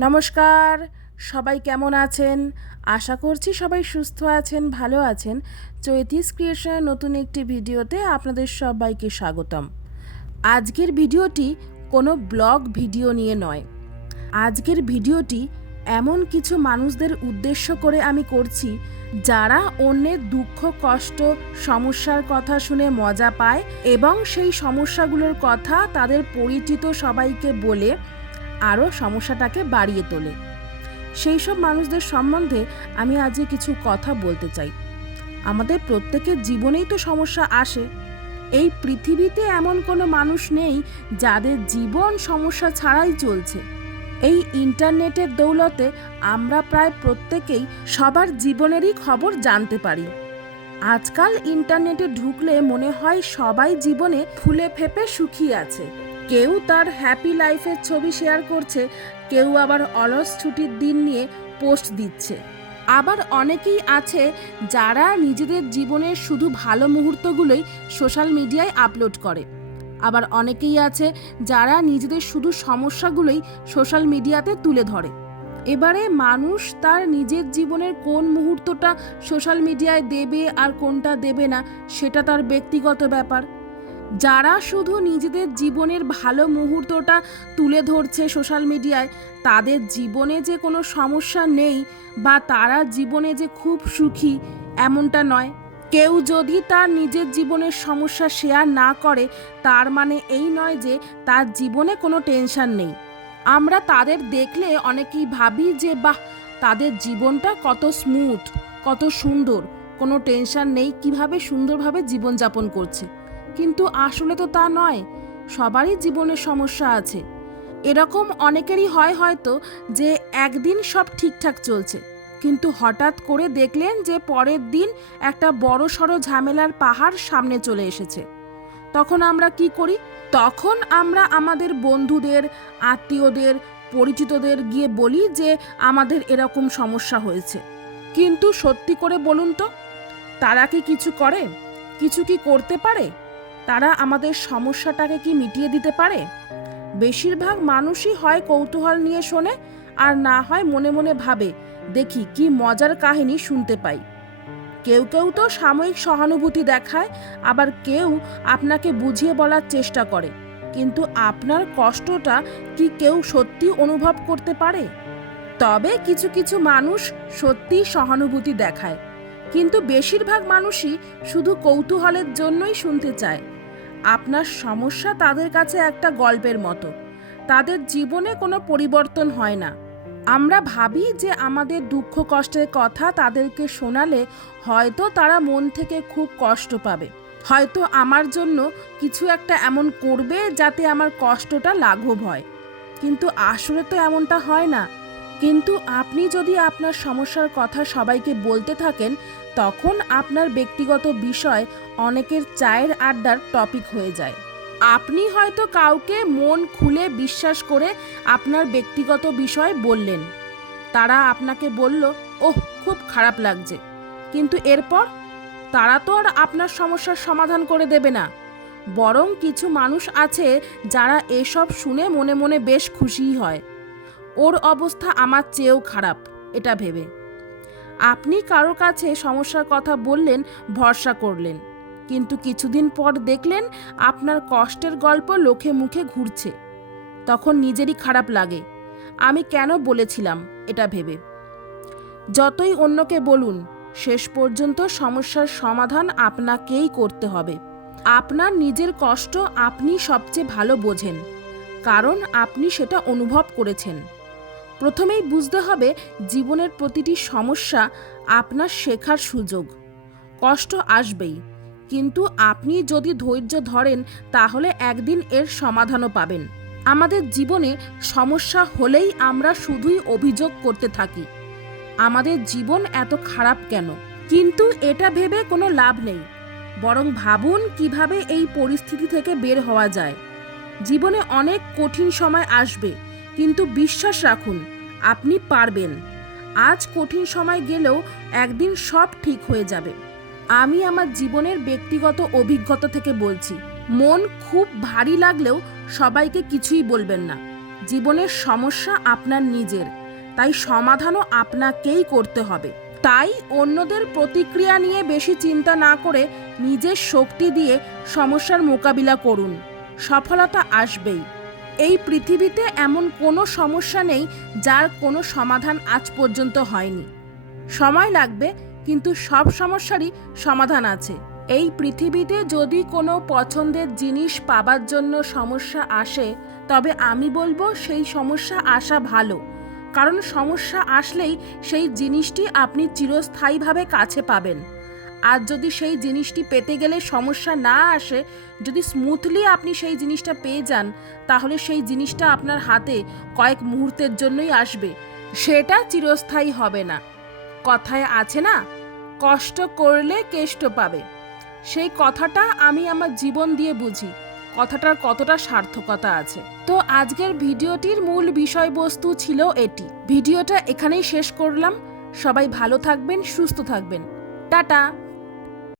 নমস্কার, সবাই কেমন আছেন? আশা করছি সবাই সুস্থ আছেন, ভালো আছেন। চৈতিস ক্রিয়েশনের নতুন একটি ভিডিওতে আপনাদের সবাইকে স্বাগতম। আজকের ভিডিওটি কোনো ব্লগ ভিডিও নিয়ে নয়। আজকের ভিডিওটি এমন কিছু মানুষদের উদ্দেশ্য করে আমি করছি, যারা অন্যের দুঃখ, কষ্ট, সমস্যার কথা শুনে মজা পায় এবং সেই সমস্যাগুলোর কথা তাদের পরিচিত সবাইকে বলে আরও সমস্যাটাকে বাড়িয়ে তোলে। সেই সব মানুষদের সম্বন্ধে আমি আজকে কিছু কথা বলতে চাই। আমাদের প্রত্যেকের জীবনেই তো সমস্যা আসে। এই পৃথিবীতে এমন কোনো মানুষ নেই যাদের জীবন সমস্যা ছাড়াই চলছে। এই ইন্টারনেটের দৌলতে আমরা প্রায় প্রত্যেকেই সবার জীবনেরই খবর জানতে পারি। আজকাল ইন্টারনেটে ঢুকলে মনে হয় সবাই জীবনে ফুলে ফেপে সুখী আছে। কেউ তার হ্যাপি লাইফের ছবি শেয়ার করছে, কেউ আবার অলস ছুটির দিন নিয়ে পোস্ট দিচ্ছে। আবার অনেকেই আছে যারা নিজেদের জীবনের শুধু ভালো মুহূর্তগুলোই সোশ্যাল মিডিয়ায় আপলোড করে। আবার অনেকেই আছে যারা নিজেদের শুধু সমস্যাগুলোই সোশ্যাল মিডিয়াতে তুলে ধরে। এবারে মানুষ তার নিজের জীবনের কোন মুহূর্তটা সোশ্যাল মিডিয়ায় দেবে আর কোনটা দেবে না, সেটা তার ব্যক্তিগত ব্যাপার। যারা শুধু নিজেদের জীবনের ভালো মুহূর্তটা তুলে ধরছে সোশ্যাল মিডিয়ায় তাদের জীবনে যে কোনো সমস্যা নেই বা তারা জীবনে যে খুব সুখী, এমনটা নয়। কেউ যদি তার নিজের জীবনের সমস্যা শেয়ার না করে, তার মানে এই নয় যে তার জীবনে কোনো টেনশন নেই। আমরা তাদের দেখলে অনেকেই ভাবি যে, বাহ, তাদের জীবনটা কত স্মুথ কত সুন্দর, কোনো টেনশন নেই, কীভাবে সুন্দরভাবে জীবনযাপন করছে? কিন্তু আসলে তো তা নয়, সবারই জীবনে সমস্যা আছে। এরকম অনেকেরই হয় হয়তো যে একদিন সব ঠিকঠাক চলছে, কিন্তু হঠাৎ করে দেখলেন যে পরের দিন একটা বড় সড়ো ঝামেলার পাহাড় সামনে চলে এসেছে। তখন আমরা কি করি? তখন আমরা আমাদের বন্ধুদের, আত্মীয়দের, পরিচিতদের গিয়ে বলি যে আমাদের এরকম সমস্যা হয়েছে। কিন্তু সত্যি করে বলুন তো, তারা কি কিছু করে? কিছু কি করতে পারে? তারা আমাদের সমস্যাটাকে কি মিটিয়ে দিতে পারে? বেশিরভাগ মানুষই হয় কৌতূহল নিয়ে শোনে আর না হয় মনে মনে ভাবে, দেখি কি মজার কাহিনী শুনতে পাই। কেউ কেউ তো সাময়িক সহানুভূতি দেখায়, আবার কেউ আপনাকে বুঝিয়ে বলার চেষ্টা করে। কিন্তু আপনার কষ্টটা কি কেউ সত্যি অনুভব করতে পারে? তবে কিছু কিছু মানুষ সত্যি সহানুভূতি দেখায়। কিন্তু বেশিরভাগ মানুষই শুধু কৌতূহলের জন্যই শুনতে চায়। আপনার সমস্যা তাদের কাছে একটা গল্পের মতো। তাদের জীবনে কোনো পরিবর্তন হয় না। আমরা ভাবি যে আমাদের দুঃখ কষ্টের কথা তাদেরকে শোনালে হয়তো তারা মন থেকে খুব কষ্ট পাবে। হয়তো আমার জন্য কিছু একটা এমন করবে যাতে আমার কষ্টটা লাঘব হয়। কিন্তু আসলে তো এমনটা হয় না। কিন্তু আপনি যদি আপনার সমস্যার কথা সবাইকে বলতে থাকেন, তখন আপনার ব্যক্তিগত বিষয় অনেকের চায়ের আড্ডার টপিক হয়ে যায়। আপনি হয়তো কাউকে মন খুলে বিশ্বাস করে আপনার ব্যক্তিগত বিষয় বললেন। তারা আপনাকে বলল, ওহ, খুব খারাপ লাগছে। কিন্তু এরপর তারা তো আর আপনার সমস্যার সমাধান করে দেবে না। বরং কিছু মানুষ আছে যারা এসব শুনে মনে মনে বেশ খুশিই হয়। ওর অবস্থা আমার চেয়েও খারাপ, এটা ভেবে। আপনি কারও কাছে সমস্যার কথা বললেন, ভরসা করলেন। কিন্তু কিছুদিন পর দেখলেন, আপনার কষ্টের গল্প লোকে মুখে ঘুরছে। তখন নিজেরই খারাপ লাগে। আমি কেন বলেছিলাম, এটা ভেবে। যতই অন্যকে বলুন, শেষ পর্যন্ত সমস্যার সমাধান আপনাকেই করতে হবে। আপনার নিজের কষ্ট আপনি সবচেয়ে ভালো বোঝেন, কারণ আপনি সেটা অনুভব করেছেন। প্রথমেই বুঝতে হবে জীবনের প্রতিটি সমস্যা আপনার শেখার সুযোগ। কষ্ট আসবেই। কিন্তু আপনি যদি ধৈর্য ধরেন, তাহলে একদিন এর সমাধানও পাবেন। আমাদের জীবনে সমস্যা হলেই আমরা শুধুই অভিযোগ করতে থাকি। আমাদের জীবন এত খারাপ কেন? কিন্তু এটা ভেবে কোনো লাভ নেই। বরং ভাবুন কীভাবে এই পরিস্থিতি থেকে বের হওয়া যায়। জীবনে অনেক কঠিন সময় আসবে। কিন্তু বিশ্বাস রাখুন, আপনি পারবেন। আজ কঠিন সময় গেলেও একদিন সব ঠিক হয়ে যাবে। আমি আমার জীবনের ব্যক্তিগত অভিজ্ঞতা থেকে বলছি, মন খুব ভারী লাগলেও সবাইকে কিছুই বলবেন না। জীবনের সমস্যা আপনার নিজের, তাই সমাধানও আপনাকেই করতে হবে। তাই অন্যদের প্রতিক্রিয়া নিয়ে বেশি চিন্তা না করে নিজের শক্তি দিয়ে সমস্যার মোকাবিলা করুন। সফলতা আসবেই। এই পৃথিবীতে এমন কোনো সমস্যা নেই যার কোনো সমাধান আজ পর্যন্ত হয়নি। সময় লাগবে, কিন্তু সব সমস্যারই সমাধান আছে। এই পৃথিবীতে যদি কোনো পছন্দের জিনিস পাবার জন্য সমস্যা আসে, তবে আমি বলব সেই সমস্যা আসা ভালো। কারণ সমস্যা আসলেই সেই জিনিসটি আপনি চিরস্থায়ীভাবে কাছে পাবেন। আর যদি সেই জিনিসটি পেতে গেলে সমস্যা না আসে, যদি স্মুথলি আপনি সেই জিনিসটা পেয়ে যান, তাহলে সেই জিনিসটা আপনার হাতে কয়েক মুহূর্তের জন্যই আসবে। সেটা চিরস্থায়ী হবে না। কথায় আছে না, কষ্ট করলে কেষ্ট পাবে। সেই কথাটা আমি আমার জীবন দিয়ে বুঝি। কথাটার কতটা সার্থকতা আছে। তো আজকের ভিডিওটির মূল বিষয়বস্তু ছিল এটি। ভিডিওটা এখানেই শেষ করলাম। সবাই ভালো থাকবেন, সুস্থ থাকবেন। টাটা!